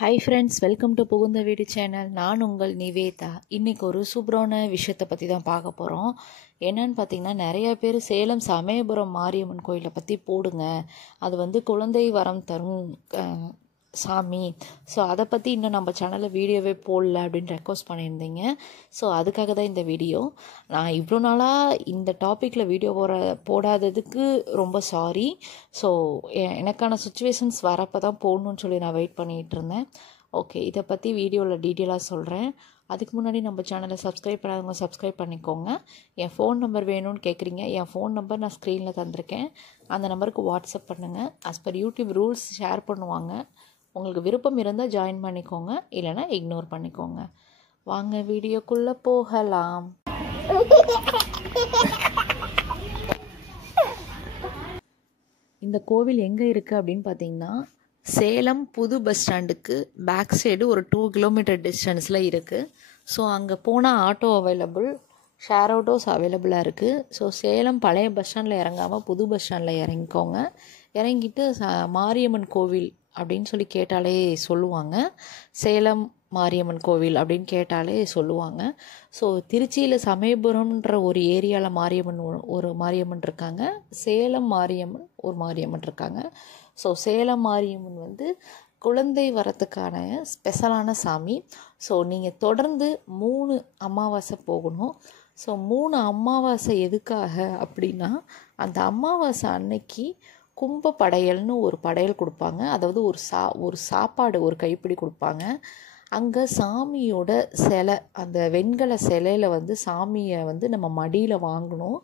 Hi friends, welcome to புகுந்த வீடு channel. நான் உங்கள் நிவேதா. இன்றைக்கி ஒரு சூப்பரான விஷயத்தை பற்றி தான் பார்க்க போகிறோம். என்னன்னு பார்த்தீங்கன்னா, நிறைய பேர் சேலம் சமயபுரம் மாரியம்மன் கோயிலை பற்றி போடுங்க, அது குழந்தை வரம் தரும் சாமி. ஸோ அதை பற்றி இன்னும் நம்ம சேனலில் வீடியோவே போடல அப்படின்னு ரெக்வஸ்ட் பண்ணியிருந்தீங்க. ஸோ அதுக்காக தான் இந்த வீடியோ. நான் இவ்வளோ நாளாக இந்த டாப்பிக்கில் வீடியோ போடாததுக்கு ரொம்ப சாரி. ஸோ எனக்கான சுச்சுவேஷன்ஸ் வரப்போ தான் போடணுன்னு சொல்லி நான் வெயிட் பண்ணிகிட்டு இருந்தேன். ஓகே, இதை பற்றி வீடியோவில் டீட்டெயிலாக சொல்கிறேன். அதுக்கு முன்னாடி நம்ம சேனலை சப்ஸ்கிரைப் பண்ணாதவங்க சப்ஸ்கிரைப் பண்ணிக்கோங்க. என் ஃபோன் நம்பர் வேணும்னு கேட்குறீங்க. என் ஃபோன் நம்பர் நான் ஸ்க்ரீனில் தந்திருக்கேன். அந்த நம்பருக்கு வாட்ஸ்அப் பண்ணுங்கள். As per YouTube rules share பண்ணுவாங்க. உங்களுக்கு விருப்பம் இருந்தால் ஜாயின் பண்ணிக்கோங்க, இல்லைனா இக்னோர் பண்ணிக்கோங்க. வாங்க வீடியோக்குள்ளே போகலாம். இந்த கோவில் எங்கே இருக்குது அப்படின்னு பார்த்தீங்கன்னா, சேலம் புது பஸ் ஸ்டாண்டுக்கு பேக் சைடு ஒரு 2 கிலோமீட்டர் டிஸ்டன்ஸில் இருக்குது. ஸோ அங்கே போனால் ஆட்டோ அவைலபிள், ஷேர் ஆட்டோஸ் அவைலபிளாக இருக்குது. ஸோ சேலம் பழைய பஸ் ஸ்டாண்டில் இறங்காமல் புது பஸ் ஸ்டாண்டில் இறங்கிக்கோங்க. இறங்கிட்டு மாரியம்மன் கோவில் அப்படின்னு சொல்லி கேட்டாலே சொல்லுவாங்க. சேலம் மாரியம்மன் கோவில் அப்படின்னு கேட்டாலே சொல்லுவாங்க. ஸோ திருச்சியில் சமயபுரம்ன்ற ஒரு ஏரியாவில் மாரியம்மன் இருக்காங்க. சேலம் மாரியம்மன் ஒரு மாரியம்மன் இருக்காங்க. ஸோ சேலம் மாரியம்மன் குழந்தை வரத்துக்கான ஸ்பெஷலான சாமி. ஸோ நீங்கள் தொடர்ந்து 3 அமாவாசை போகணும். ஸோ 3 அமாவாசை எதுக்காக அப்படின்னா, அந்த அமாவாசை அன்னைக்கு கும்ப படையல்னு ஒரு படையல் கொடுப்பாங்க. அதாவது ஒரு சாப்பாடு ஒரு கைப்பிடி கொடுப்பாங்க. அங்கே சாமியோட சிலை, அந்த வெண்கல சிலையில் சாமியை நம்ம மடியில் வாங்கணும்.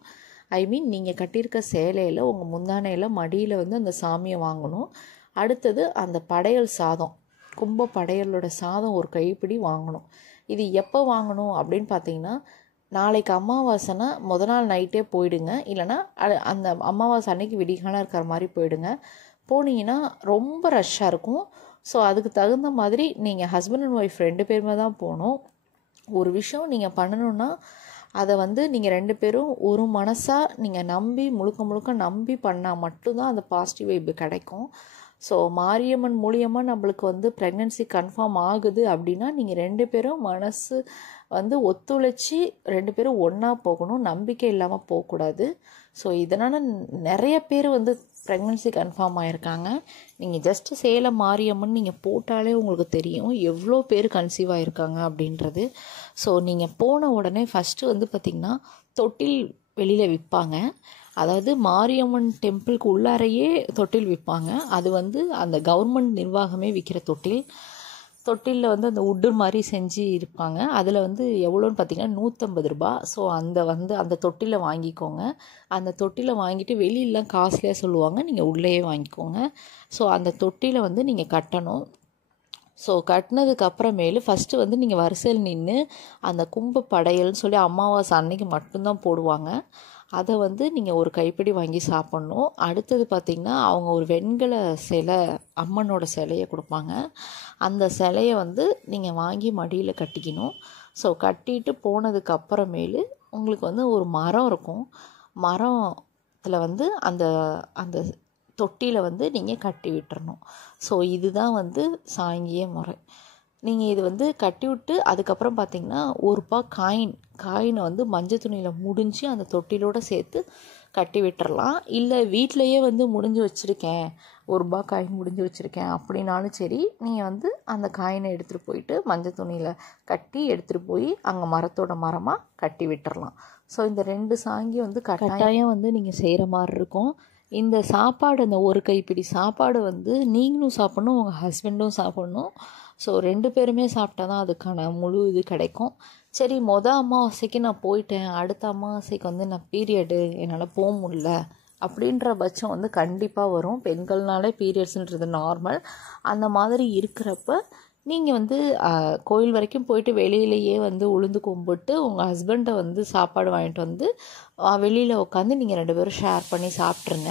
நீங்கள் கட்டியிருக்க சேலையில் உங்கள் முந்தானையில் மடியில் அந்த சாமியை வாங்கணும். அடுத்தது அந்த படையல் சாதம், கும்ப படையலோட சாதம் ஒரு கைப்பிடி வாங்கணும். இது எப்போ வாங்கணும் அப்படின்னு பார்த்தீங்கன்னா, நாளைக்கு அமாவாசைனா முதல் நாள் நைட்டே போயிடுங்க. இல்லைனா அந்த அமாவாசை அன்னைக்கு விடிகாலம் இருக்கிற மாதிரி போயிடுங்க. போனீங்கன்னா ரொம்ப ரஷ்ஷாக இருக்கும். ஸோ அதுக்கு தகுந்த மாதிரி நீங்கள் ஹஸ்பண்ட் அண்ட் ஒய்ஃப் 2 பேருமே தான் போகணும். ஒரு விஷயம் நீங்கள் பண்ணணுன்னா, அதை நீங்கள் 2 பேரும் ஒரு மனசாக நீங்கள் நம்பி முழுக்க நம்பி பண்ணால் மட்டும்தான் அந்த பாசிட்டிவ் வைப்பு கிடைக்கும். ஸோ மாரியம்மன் மூலியமாக நம்மளுக்கு ப்ரெக்னென்சி கன்ஃபார்ம் ஆகுது அப்படின்னா, நீங்கள் 2 பேரும் மனசு ஒத்துழைச்சி 2 பேரும் ஒன்றா போகணும். நம்பிக்கை இல்லாமல் போகக்கூடாது. ஸோ இதனால் நிறைய பேர் ப்ரெக்னென்சி கன்ஃபார்ம் ஆகிருக்காங்க. நீங்கள் ஜஸ்ட்டு சேலம் மாரியம்மன் நீங்கள் போட்டாலே உங்களுக்கு தெரியும் எவ்வளோ பேர் கன்சீவ் ஆகிருக்காங்க அப்படின்றது. ஸோ நீங்கள் போன உடனே ஃபஸ்ட்டு பார்த்திங்கன்னா, தொட்டில் வெளியில் விற்பாங்க. அதாவது மாரியம்மன் டெம்பிளுக்கு உள்ளாரையே தொட்டில் விற்பாங்க. அது அந்த கவர்மெண்ட் நிர்வாகமே விற்கிற தொட்டிலில் அந்த உட்டு மாதிரி செஞ்சு இருப்பாங்க. அதில் எவ்வளோன்னு பார்த்தீங்கன்னா 150 ரூபா. ஸோ அந்த தொட்டிலை வாங்கிக்கோங்க. அந்த தொட்டிலை வாங்கிட்டு வெளியிலாம் காஸ்ட்லியாக சொல்லுவாங்க, நீங்கள் உள்ளேயே வாங்கிக்கோங்க. ஸோ அந்த தொட்டிலை நீங்கள் கட்டணும். ஸோ கட்டினதுக்கு அப்புறமேலு ஃபஸ்ட்டு நீங்கள் வரிசையில் நின்று அந்த கும்ப படையல்னு சொல்லி அமாவாசை அன்னைக்கு மட்டும்தான் போடுவாங்க. அதை நீங்கள் ஒரு கைப்பிடி வாங்கி சாப்பிட்ணும். அடுத்தது பார்த்திங்கன்னா, அவங்க ஒரு வெண்கல சிலை, அம்மனோட சிலையை கொடுப்பாங்க. அந்த சிலையை நீங்கள் வாங்கி மடியில் கட்டிக்கணும். ஸோ கட்டிட்டு போனதுக்கு அப்புறமேலு உங்களுக்கு ஒரு மரம் இருக்கும். மரத்தில் அந்த அந்த தொட்டியில் நீங்கள் கட்டி விட்டுறணும். ஸோ இதுதான் சாங்கிய முறை. நீங்கள் இது கட்டி விட்டு அதுக்கப்புறம் பார்த்திங்கன்னா, ₹1 காயினை மஞ்சள் துணியில் முடிஞ்சு அந்த தொட்டிலோடு சேர்த்து கட்டி விட்டுறலாம். இல்லை வீட்டிலையே முடிஞ்சு வச்சுருக்கேன், ₹1 காயின் முடிஞ்சு வச்சுருக்கேன் அப்படின்னாலும் சரி, நீங்கள் அந்த காயினை எடுத்துகிட்டு போயிட்டு மஞ்சள் துணியில் கட்டி எடுத்துகிட்டு போய் அங்கே மரத்தோட மரமாக கட்டி விட்டுறலாம். ஸோ இந்த 2 சாங்கி கட்டாயம் நீங்கள் செய்கிற மாதிரி இருக்கும். இந்த சாப்பாடு, அந்த ஒரு கைப்பிடி சாப்பாடு நீங்களும் சாப்பிட்ணும், உங்கள் ஹஸ்பண்டும் சாப்பிட்ணும். ஸோ 2 பேருமே சாப்பிட்டா தான் அதுக்கான முழு இது கிடைக்கும். சரி, அமாவாசைக்கு நான் போயிட்டேன், அடுத்த அமாவாசைக்கு நான் பீரியடு என்னால் போக முடியல அப்படின்ற பட்சம் கண்டிப்பாக வரும். பெண்கள்னாலே பீரியட்ஸுன்றது நார்மல். அந்த மாதிரி இருக்கிறப்ப நீங்கள் கோயில் வரைக்கும் போயிட்டு வெளியிலேயே உளுந்து கும்பிட்டு உங்கள் ஹஸ்பண்டை சாப்பாடு வாங்கிட்டு வெளியில் உட்காந்து நீங்கள் 2 பேரும் ஷேர் பண்ணி சாப்பிட்ருங்க.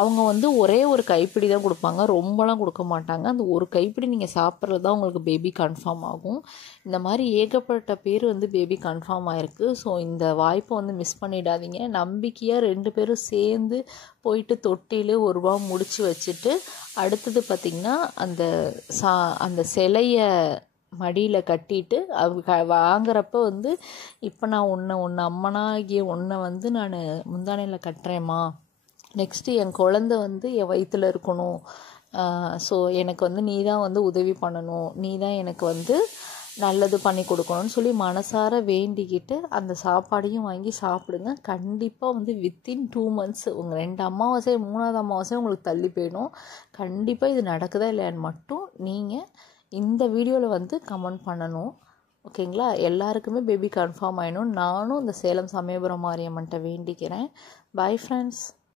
அவங்க வந்து ஒரே ஒரு கைப்பிடி தான் கொடுப்பாங்க, ரொம்பலாம் கொடுக்க மாட்டாங்க. அந்த ஒரு கைப்பிடி நீங்கள் சாப்பிட்றது தான் உங்களுக்கு பேபி கன்ஃபார்ம் ஆகும். இந்த மாதிரி ஏகப்பட்ட பேர் வந்து பேபி கன்ஃபார்ம் ஆகிருக்கு. ஸோ இந்த வாய்ப்பை வந்து மிஸ் பண்ணிடாதீங்க. நம்பிக்கையாக 2 பேரும் சேர்ந்து போயிட்டு தொட்டியில் ஒரு ரூபா முடிச்சு வச்சுட்டு அடுத்தது பார்த்திங்கன்னா அந்த சிலையை மடியில் கட்டிட்டு வாங்குறப்ப வந்து இப்போ நான் ஒன்று அம்மனாகிய ஒன்றை வந்து நான் முந்தானையில் கட்டுறேம்மா, நெக்ஸ்ட்டு என் குழந்தை வந்து என் வயிற்றில் இருக்கணும், ஸோ எனக்கு வந்து நீ தான் வந்து உதவி பண்ணணும், நீ தான் எனக்கு வந்து நல்லது பண்ணி கொடுக்கணும்னு சொல்லி மனசார வேண்டிக்கிட்டு அந்த சாப்பாடையும் வாங்கி சாப்பிடுங்க. கண்டிப்பாக வந்து வித்தின் 2 months உங்கள் 2 அமாவாசை 3வது அமாவாசை உங்களுக்கு தள்ளி போயிடும். கண்டிப்பாக இது நடக்குதா இல்லையான்னு மட்டும் நீங்கள் இந்த வீடியோவில் வந்து கமெண்ட் பண்ணணும். ஓகேங்களா? எல்லாருக்குமே பேபி கன்ஃபார்ம் ஆகிடும். நானும் இந்த சேலம் சமயபுரம் மாரியம்மன்ட்ட வேண்டிக்கிறேன். Bye friends.